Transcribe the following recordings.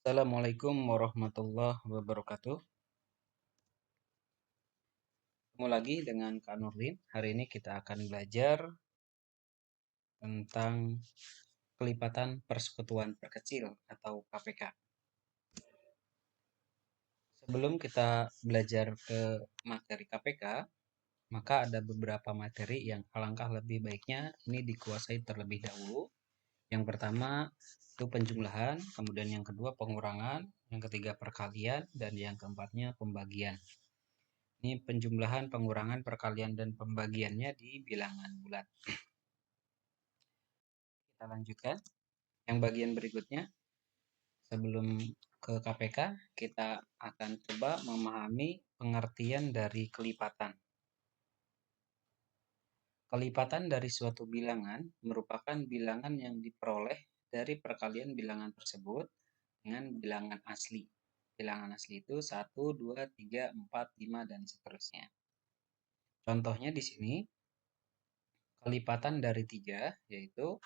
Assalamualaikum warahmatullahi wabarakatuh. Ketemu lagi dengan Kak Nurdin. Hari ini kita akan belajar tentang kelipatan persekutuan perkecil atau KPK. Sebelum kita belajar ke materi KPK, maka ada beberapa materi yang alangkah lebih baiknya ini dikuasai terlebih dahulu. Yang pertama itu penjumlahan, kemudian yang kedua pengurangan, yang ketiga perkalian, dan yang keempatnya pembagian. Ini penjumlahan, pengurangan, perkalian, dan pembagiannya di bilangan bulat. Kita lanjutkan. Yang bagian berikutnya, sebelum ke KPK, kita akan coba memahami pengertian dari kelipatan. Kelipatan dari suatu bilangan merupakan bilangan yang diperoleh dari perkalian bilangan tersebut dengan bilangan asli. Bilangan asli itu 1, 2, 3, 4, 5, dan seterusnya. Contohnya di sini, kelipatan dari 3 yaitu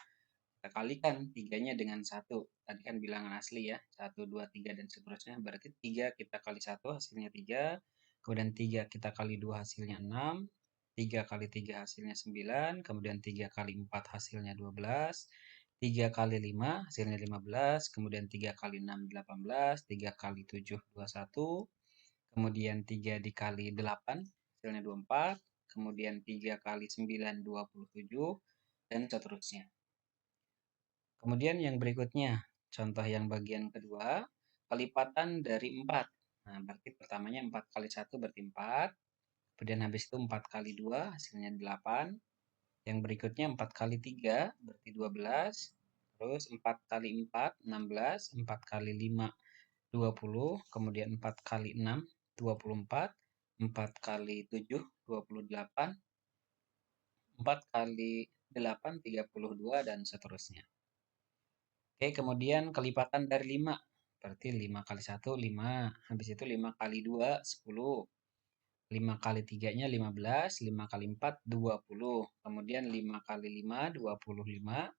kita kalikan 3-nya dengan 1. Tadi kan bilangan asli ya, 1, 2, 3, dan seterusnya. Berarti 3 kita kali 1 hasilnya 3. Kemudian 3 kita kali 2 hasilnya 6. 3 kali 3 hasilnya 9. Kemudian 3 kali 4 hasilnya 12. 3 kali 5 hasilnya 15. Kemudian 3 kali 6 18. 3 kali 7 21. Kemudian 3 dikali 8 hasilnya 24. Kemudian 3 kali 9 27. Dan seterusnya. Kemudian yang berikutnya, contoh yang bagian kedua, kelipatan dari 4. Nah, berarti pertamanya 4 kali 1 berarti 4. Kemudian habis itu 4 kali 2 hasilnya 8. Yang berikutnya 4 kali 3 berarti 12. Terus 4 kali 4, 16. 4 kali 5, 20. Kemudian 4 kali 6, 24. 4 kali 7, 28. 4 kali 8, 32, dan seterusnya. Oke, kemudian kelipatan dari 5. Berarti 5 kali 1, 5. Habis itu 5 kali 2, 10. 5 kali 3-nya 15. 5 kali 4, 20. Kemudian 5 kali 5, 25.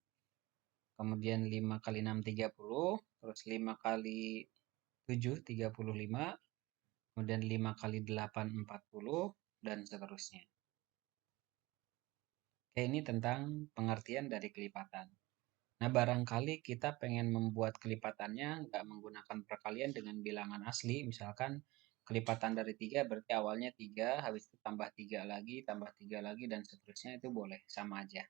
Kemudian 5 kali 6, 30. Terus 5 kali 7, 35. Kemudian 5 kali 8, 40. Dan seterusnya. Oke, ini tentang pengertian dari kelipatan. Nah, barangkali kita pengen membuat kelipatannya nggak menggunakan perkalian dengan bilangan asli. Misalkan kelipatan dari 3 berarti awalnya 3, habis itu tambah 3 lagi, tambah 3 lagi, dan seterusnya itu boleh, sama aja.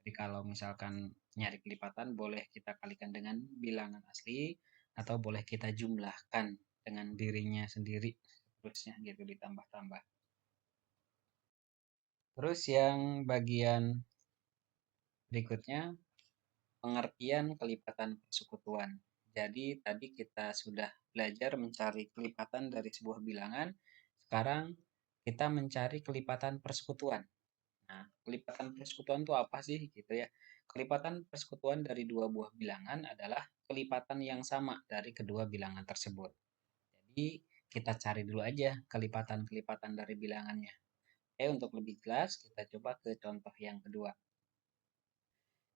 Jadi kalau misalkan nyari kelipatan, boleh kita kalikan dengan bilangan asli, atau boleh kita jumlahkan dengan dirinya sendiri, seterusnya gitu, ditambah-tambah. Terus yang bagian berikutnya, pengertian kelipatan persekutuan. Jadi tadi kita sudah belajar mencari kelipatan dari sebuah bilangan. Sekarang kita mencari kelipatan persekutuan. Nah, kelipatan persekutuan itu apa sih gitu ya? Kelipatan persekutuan dari dua buah bilangan adalah kelipatan yang sama dari kedua bilangan tersebut. Jadi kita cari dulu aja kelipatan-kelipatan dari bilangannya. Oke, untuk lebih jelas kita coba ke contoh yang kedua.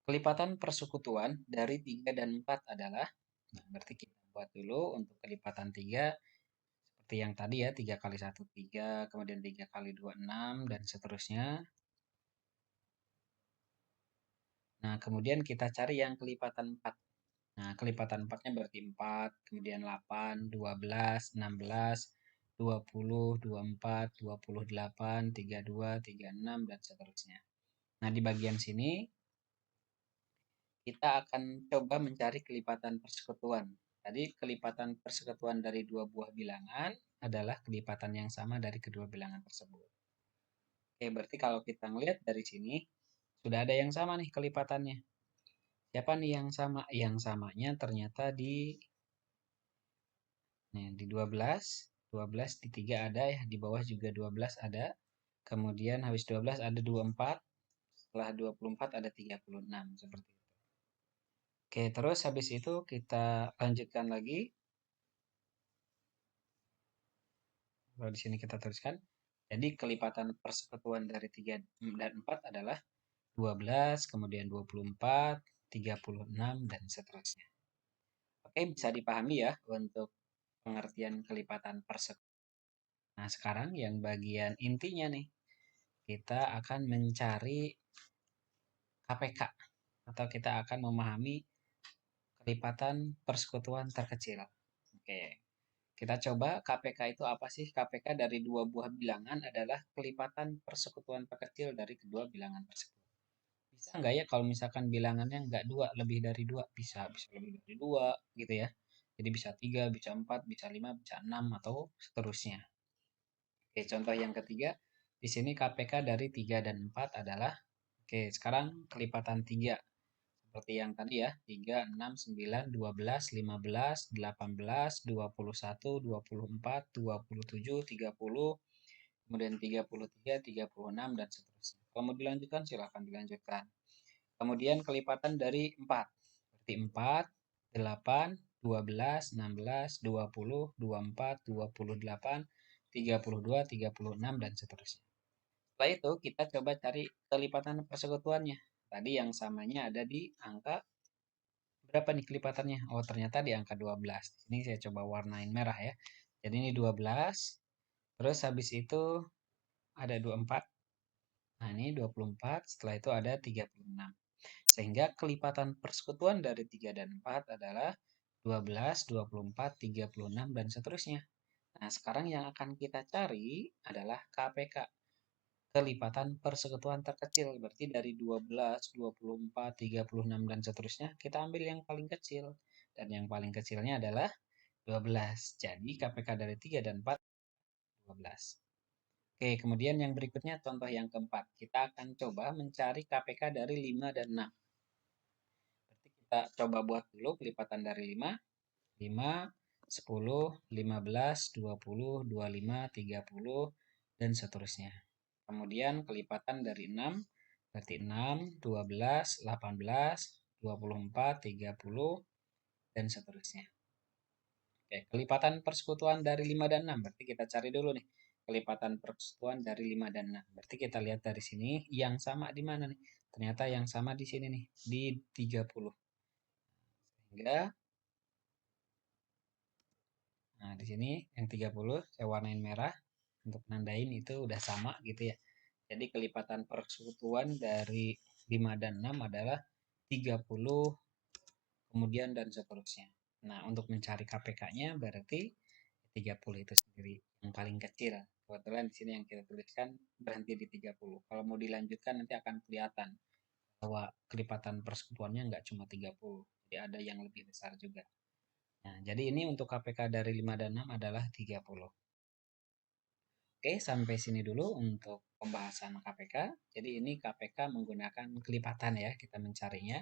Kelipatan persekutuan dari 3 dan 4 adalah, nah berarti kita buat dulu untuk kelipatan 3, seperti yang tadi ya, 3 kali 1, 3, kemudian 3 kali 2, 6, dan seterusnya. Nah, kemudian kita cari yang kelipatan 4. Nah, kelipatan 4-nya berarti 4, kemudian 8, 12, 16, 20, 24, 28, 32, 36, dan seterusnya. Nah, di bagian sini kita akan coba mencari kelipatan persekutuan. Tadi kelipatan persekutuan dari dua buah bilangan adalah kelipatan yang sama dari kedua bilangan tersebut. Oke, berarti kalau kita melihat dari sini, sudah ada yang sama nih kelipatannya. Siapa nih yang sama? Yang samanya ternyata di 12. 12 di 3 ada ya, di bawah juga 12 ada. Kemudian habis 12 ada 24. Setelah 24 ada 36, seperti itu. Oke, terus habis itu kita lanjutkan lagi. Kalau di sini kita tuliskan, jadi kelipatan persekutuan dari 3 dan 4 adalah 12, kemudian 24, 36, dan seterusnya. Oke, bisa dipahami ya untuk pengertian kelipatan persekutuan. Nah, sekarang yang bagian intinya nih, kita akan mencari KPK atau kita akan memahami kelipatan persekutuan terkecil. Oke, kita coba KPK itu apa sih? KPK dari dua buah bilangan adalah kelipatan persekutuan terkecil dari kedua bilangan tersebut. Bisa nggak ya kalau misalkan bilangannya nggak dua, lebih dari dua? Bisa lebih dari dua gitu ya. Jadi bisa tiga, bisa empat, bisa lima, bisa enam, atau seterusnya. Oke, contoh yang ketiga, di sini KPK dari 3 dan 4 adalah, oke, sekarang kelipatan 3. Seperti yang tadi ya, 3, 6, 9, 12, 15, 18, 21, 24, 27, 30, kemudian 33, 36, dan seterusnya. Kalau mau dilanjutkan, silahkan dilanjutkan. Kemudian kelipatan dari 4. Berarti 4, 8, 12, 16, 20, 24, 28, 32, 36, dan seterusnya. Setelah itu, kita coba cari kelipatan persekutuannya. Tadi yang samanya ada di angka berapa nih kelipatannya? Oh, ternyata di angka 12. Ini saya coba warnain merah ya. Jadi ini 12. Terus habis itu ada 24. Nah, ini 24. Setelah itu ada 36. Sehingga kelipatan persekutuan dari 3 dan 4 adalah 12, 24, 36, dan seterusnya. Nah, sekarang yang akan kita cari adalah KPK. Kelipatan persekutuan terkecil. Berarti dari 12, 24, 36, dan seterusnya, kita ambil yang paling kecil. Dan yang paling kecilnya adalah 12. Jadi KPK dari 3 dan 4, 12. Oke, kemudian yang berikutnya contoh yang keempat. Kita akan coba mencari KPK dari 5 dan 6. Berarti kita coba buat dulu kelipatan dari 5. 5, 10, 15, 20, 25, 30, dan seterusnya. Kemudian kelipatan dari 6, berarti 6, 12, 18, 24, 30, dan seterusnya. Oke, kelipatan persekutuan dari 5 dan 6. Berarti kita cari dulu nih. Kelipatan persekutuan dari 5 dan 6. Berarti kita lihat dari sini yang sama di mana nih? Ternyata yang sama di sini nih, di 30. Sehingga nah di sini yang 30 saya warnain merah untuk nandain itu udah sama gitu ya. Jadi kelipatan persekutuan dari 5 dan 6 adalah 30, kemudian dan seterusnya. Nah, untuk mencari KPK-nya berarti 30 itu sendiri yang paling kecil. Kebetulan di sini yang kita tuliskan berhenti di 30. Kalau mau dilanjutkan nanti akan kelihatan bahwa kelipatan persekutuannya nggak cuma 30, jadi ada yang lebih besar juga. Nah, jadi ini untuk KPK dari 5 dan 6 adalah 30. Oke, sampai sini dulu untuk pembahasan KPK. Jadi ini KPK menggunakan kelipatan ya, kita mencarinya.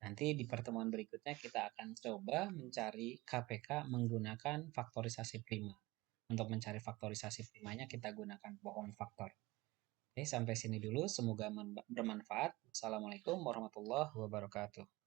Nanti di pertemuan berikutnya kita akan coba mencari KPK menggunakan faktorisasi prima. Untuk mencari faktorisasi primanya kita gunakan pohon faktor. Oke, sampai sini dulu. Semoga bermanfaat. Assalamualaikum warahmatullahi wabarakatuh.